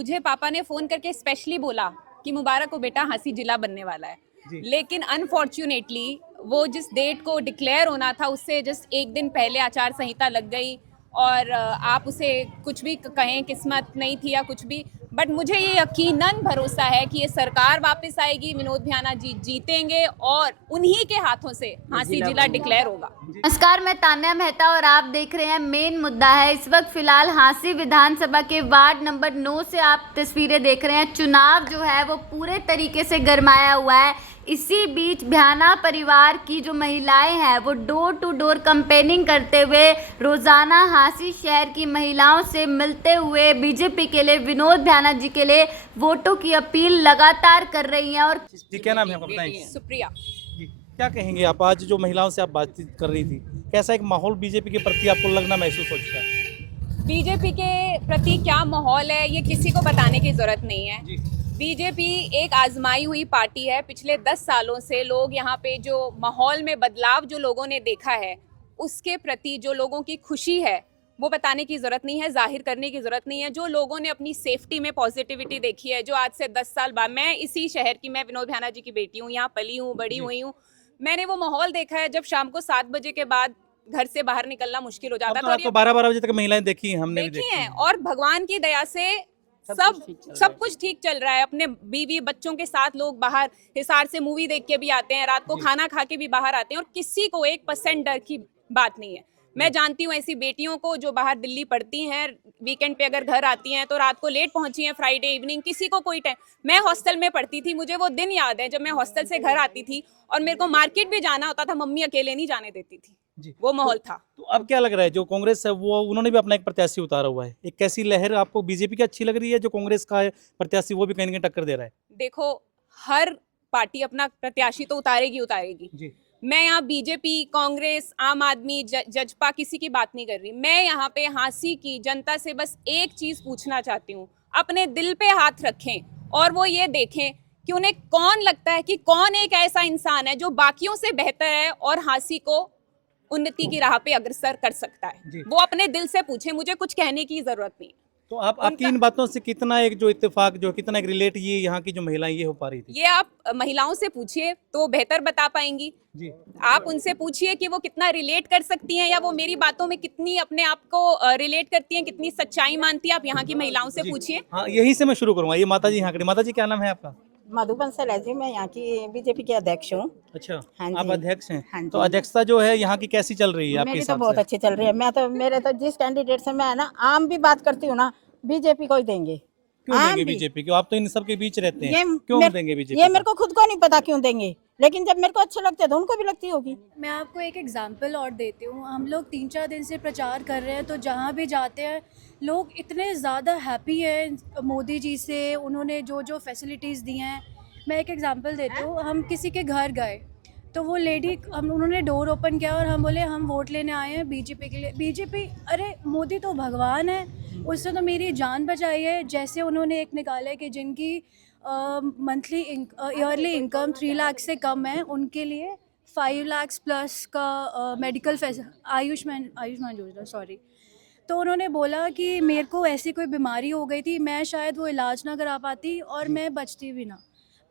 मुझे पापा ने फ़ोन करके स्पेशली बोला कि मुबारक हो बेटा, हाँसी जिला बनने वाला है। लेकिन अनफॉर्च्यूनेटली वो जिस डेट को डिक्लेयर होना था उससे जस्ट एक दिन पहले आचार संहिता लग गई और आप उसे कुछ भी कहें, किस्मत नहीं थी या कुछ भी, बट मुझे ये यकीनन भरोसा है कि ये सरकार वापस आएगी, विनोद भ्याना जी जीतेंगे और उन्हीं के हाथों से हाँसी जिला डिक्लेयर होगा। नमस्कार, मैं तान्या मेहता और आप देख रहे हैं मेन मुद्दा है। इस वक्त फिलहाल हाँसी विधानसभा के वार्ड नंबर 9 से आप तस्वीरें देख रहे हैं। चुनाव जो है वो पूरे तरीके से गरमाया हुआ है। इसी बीच भ्याना परिवार की जो महिलाएं हैं वो डोर टू डोर कैंपेनिंग करते हुए रोजाना हाँसी शहर की महिलाओं से मिलते हुए बीजेपी के लिए, विनोद भ्याना जी के लिए वोटों की अपील लगातार कर रही हैं। और जी, क्या नाम है आपका, बताएं? सुप्रिया। जी, क्या कहेंगे आप? आज जो महिलाओं से आप बातचीत कर रही थी, कैसा एक माहौल बीजेपी के प्रति आपको लगना महसूस हो चुका है? बीजेपी के प्रति क्या माहौल है ये किसी को बताने की जरूरत नहीं है। बीजेपी एक आजमाई हुई पार्टी है। पिछले 10 सालों से लोग यहाँ पे जो माहौल में बदलाव जो लोगों ने देखा है उसके प्रति जो लोगों की खुशी है वो बताने की ज़रूरत नहीं है, जाहिर करने की ज़रूरत नहीं है। जो लोगों ने अपनी सेफ्टी में पॉजिटिविटी देखी है, जो आज से 10 साल बाद, मैं इसी शहर की, मैं विनोद भ्याना जी की बेटी हूँ, यहाँ पली हूँ, बड़ी हुई हूँ, मैंने वो माहौल देखा है जब शाम को 7 बजे के बाद घर से बाहर निकलना मुश्किल हो अब जाता तो था। रात को 12-12 बजे तक महिलाएं देखी हैं, हमने भी देखी देखी हैं हैं। और भगवान की दया से सब कुछ ठीक चल रहा है। अपने बीवी बच्चों के साथ लोग बाहर हिसार से मूवी देख के भी आते हैं, रात को खाना खा के भी बाहर आते हैं और किसी को 1% डर की बात नहीं है। मैं जानती हूँ ऐसी बेटियों को जो बाहर दिल्ली पढ़ती हैं, वीकेंड पे अगर घर आती हैं तो रात को लेट पहुंची हैं, फ्राइडे इवनिंग, किसी को कोई टाइम। मैं हॉस्टल में पढ़ती थी, मुझे वो दिन याद है जब मैं हॉस्टल से घर आती थी और मेरे को मार्केट भी जाना होता था, मम्मी अकेले नहीं जाने देती थी। वो माहौल था। तो अब क्या लग रहा है, जो कांग्रेस है वो उन्होंने भी अपना एक प्रत्याशी उतारा हुआ है, एक कैसी लहर आपको बीजेपी की अच्छी लग रही है? जो कांग्रेस का है प्रत्याशी वो भी कहीं ना कहीं टक्कर दे रहा है। देखो, हर पार्टी अपना प्रत्याशी तो उतारेगी। मैं यहाँ बीजेपी, कांग्रेस, आम आदमी, जजपा किसी की बात नहीं कर रही। मैं यहाँ पे हाँसी की जनता से बस एक चीज पूछना चाहती हूँ, अपने दिल पे हाथ रखें और वो ये देखें कि उन्हें कौन लगता है कि कौन एक ऐसा इंसान है जो बाकियों से बेहतर है और हाँसी को उन्नति की राह पे अग्रसर कर सकता है। वो अपने दिल से पूछे, मुझे कुछ कहने की जरूरत नहीं। तो आपकी इन बातों से कितना एक जो इत्तेफाक, जो कितना एक रिलेट ये यहाँ की जो महिलाएं ये हो पा रही थी? ये आप महिलाओं से पूछिए तो बेहतर बता पाएंगी। जी, आप उनसे पूछिए कि वो कितना रिलेट कर सकती हैं या वो मेरी बातों में कितनी अपने आप को रिलेट करती हैं, कितनी सच्चाई मानती है। आप यहाँ की महिलाओं से पूछिए। हाँ, यहीं से मैं शुरू करूँगा। ये माता जी यहाँ खड़ी। माता जी, क्या नाम है आपका? मधुबन से जी, मैं यहाँ की बीजेपी की अध्यक्ष हूँ। अच्छा, हाँ आप जी। अध्यक्ष हैं। हाँ तो जी। अध्यक्षता जो है यहाँ की कैसी चल रही है आपके मेरी तो हिसाब बहुत से? अच्छी चल रही है। मेरे तो जिस कैंडिडेट से मैं ना आम भी बात करती हूँ ना, बीजेपी को ही देंगे। क्यों आम देंगे भी। बीजेपी को? आप तो इन सब के बीच रहते हैं, ये क्यों मेर- देंगे बीजेपी ये को? मेरे को खुद को नहीं पता क्यों देंगे, लेकिन जब मेरे को अच्छे लगते हैं तो उनको भी लगती होगी। मैं आपको एक एग्जांपल और देती हूँ। हम लोग 3-4 दिन से प्रचार कर रहे हैं, तो जहाँ भी जाते हैं लोग इतने ज़्यादा हैप्पी हैं मोदी जी से, उन्होंने जो जो फैसिलिटीज़ दी हैं। मैं एक एग्जांपल देती हूँ। हम किसी के घर गए तो वो लेडी, उन्होंने डोर ओपन किया और हम बोले हम वोट लेने आए हैं बीजेपी के लिए। बीजेपी, अरे मोदी तो भगवान है, उससे तो मेरी जान बचाई है। जैसे उन्होंने एक निकाला है कि जिनकी मंथली ईयरली इनकम 3 लाख से कम है उनके लिए 5 लाख प्लस का मेडिकल आयुष्मान योजना, सॉरी। तो उन्होंने बोला कि मेरे को ऐसी कोई बीमारी हो गई थी, मैं शायद वो इलाज ना करा पाती और मैं बचती भी ना,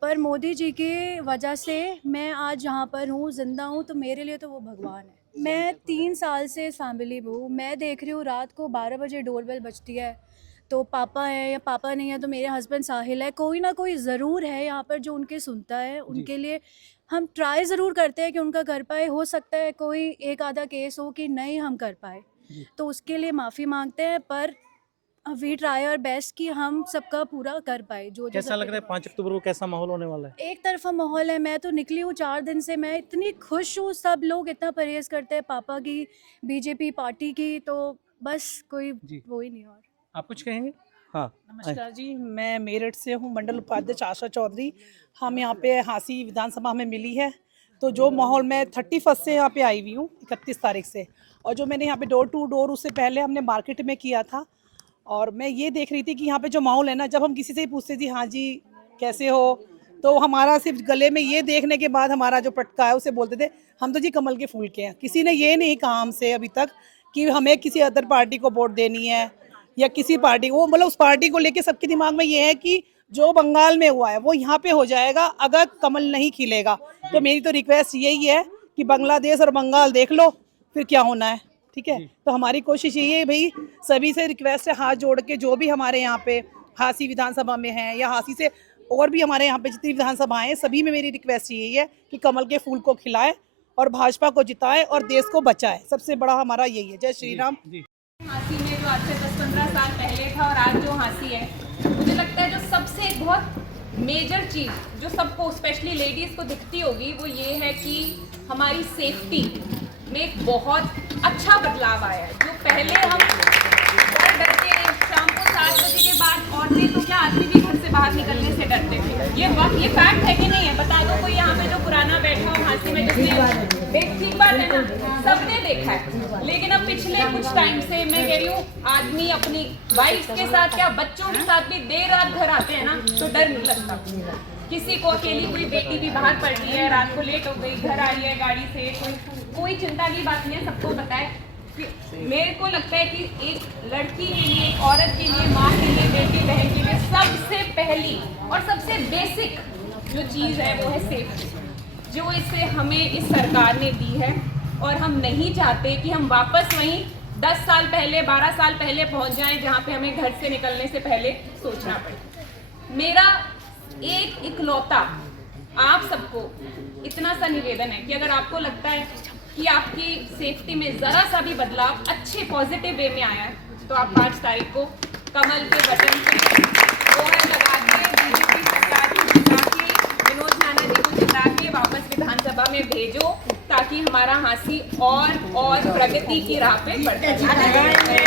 पर मोदी जी की वजह से मैं आज यहाँ पर हूँ, जिंदा हूँ, तो मेरे लिए तो वो भगवान है। मैं 3 साल से इस फैमिली में हूँ। मैं देख रही हूँ रात को 12 बजे डोरबेल बजती है तो पापा है या पापा नहीं है तो मेरे हस्बैंड साहिल है, कोई ना कोई ज़रूर है यहाँ पर जो उनके सुनता है। उनके लिए हम ट्राई ज़रूर करते हैं कि उनका कर पाए। हो सकता है कोई एक आधा केस हो कि नहीं हम कर पाए, तो उसके लिए माफ़ी मांगते हैं, पर वी ट्राई आवर बेस्ट कि हम सबका पूरा कर पाए। जो कैसा लग रहा है 5 अक्टूबर को कैसा माहौल होने वाला है? एक तरफा माहौल है। मैं तो निकली हूँ 4 दिन से, मैं इतनी खुश हूँ। सब लोग इतना परहेज करते हैं पापा की, बीजेपी पार्टी की, तो बस कोई वो ही नहीं। और आप कुछ कहेंगे? हाँ, नमस्कार जी, मैं मेरठ से हूँ, मंडल उपाध्यक्ष आशा चौधरी। हम यहाँ पे हाँसी विधानसभा में मिली है, तो जो माहौल, मैं 31 से यहाँ पे आई हुई हूँ, 31 तारीख से, और जो मैंने यहाँ पे डोर टू डोर, उससे पहले हमने मार्केट में किया था। और मैं ये देख रही थी कि यहाँ पे जो माहौल है ना, जब हम किसी से ही पूछते थी हाँ जी कैसे हो, तो हमारा सिर्फ गले में ये देखने के बाद हमारा जो पटका है उसे बोलते थे हम तो जी कमल के फूल के हैं। किसी ने ये नहीं कहा हमसे अभी तक कि हमें किसी अदर पार्टी को वोट देनी है या किसी पार्टी, वो मतलब उस पार्टी को लेके सबके दिमाग में ये है कि जो बंगाल में हुआ है वो यहाँ पे हो जाएगा अगर कमल नहीं खिलेगा। तो मेरी तो रिक्वेस्ट यही है कि बांग्लादेश और बंगाल देख लो फिर क्या होना है, ठीक है। तो हमारी कोशिश यही है भाई, सभी से रिक्वेस्ट है हाथ जोड़ के, जो भी हमारे यहाँ पे हांसी विधानसभा में है या हांसी से और भी हमारे यहाँ पे जितनी विधानसभाएं हैं, सभी में मेरी रिक्वेस्ट यही है कि कमल के फूल को खिलाए और भाजपा को जिताए और देश को बचाए। सबसे बड़ा हमारा यही है। जय श्री राम। हांसी में जो आज से 10-15 साल पहले था और आज जो हांसी है, मुझे लगता है जो सबसे एक बहुत मेजर चीज़ जो सबको स्पेशली लेडीज़ को दिखती होगी वो ये है कि हमारी सेफ्टी में एक बहुत अच्छा बदलाव आया है। जो पहले हम डर के शाम को 7 बजे के बाद औरतें तो क्या आदमी भी घर से बाहर निकलने से डरते थे। ये फैक्ट है कि नहीं है? बता दो कोई यहाँ पे जो पुराना बैठा हो हांसी में, जिसने ठीक बात है ना, सबने देखा है। लेकिन अब पिछले कुछ टाइम से मैं कह रही हूँ, आदमी अपनी वाइफ के साथ क्या बच्चों के साथ भी देर रात घर आते हैं ना तो डर नहीं लगता। किसी को अकेली कोई बेटी भी बाहर पड़ रही है, रात को लेट हो गई, घर आ रही है गाड़ी से, कोई चिंता की बात नहीं है। सबको पता है कि मेरे को लगता है कि एक लड़की के लिए, एक औरत के लिए, माँ के लिए, बेटी बहन के लिए सबसे पहली और सबसे बेसिक जो चीज़ है वो है सेफ्टी, जो इसे हमें इस सरकार ने दी है। और हम नहीं चाहते कि हम वापस वहीं 10 साल पहले, 12 साल पहले पहुंच जाएं जहां पे हमें घर से निकलने से पहले सोचना पड़े। मेरा एक इकलौता आप सबको इतना सा निवेदन है कि अगर आपको लगता है कि आपकी सेफ्टी में ज़रा सा भी बदलाव अच्छे पॉजिटिव वे में आया है तो आप 5 तारीख को कमल के बटन पे मोहर लगा के बीजेपी सरकार को जिता के, विनोद नाना जी को जिता के वापस विधानसभा में भेजो ताकि हमारा हांसी और प्रगति की राह पे बढ़ता जाए।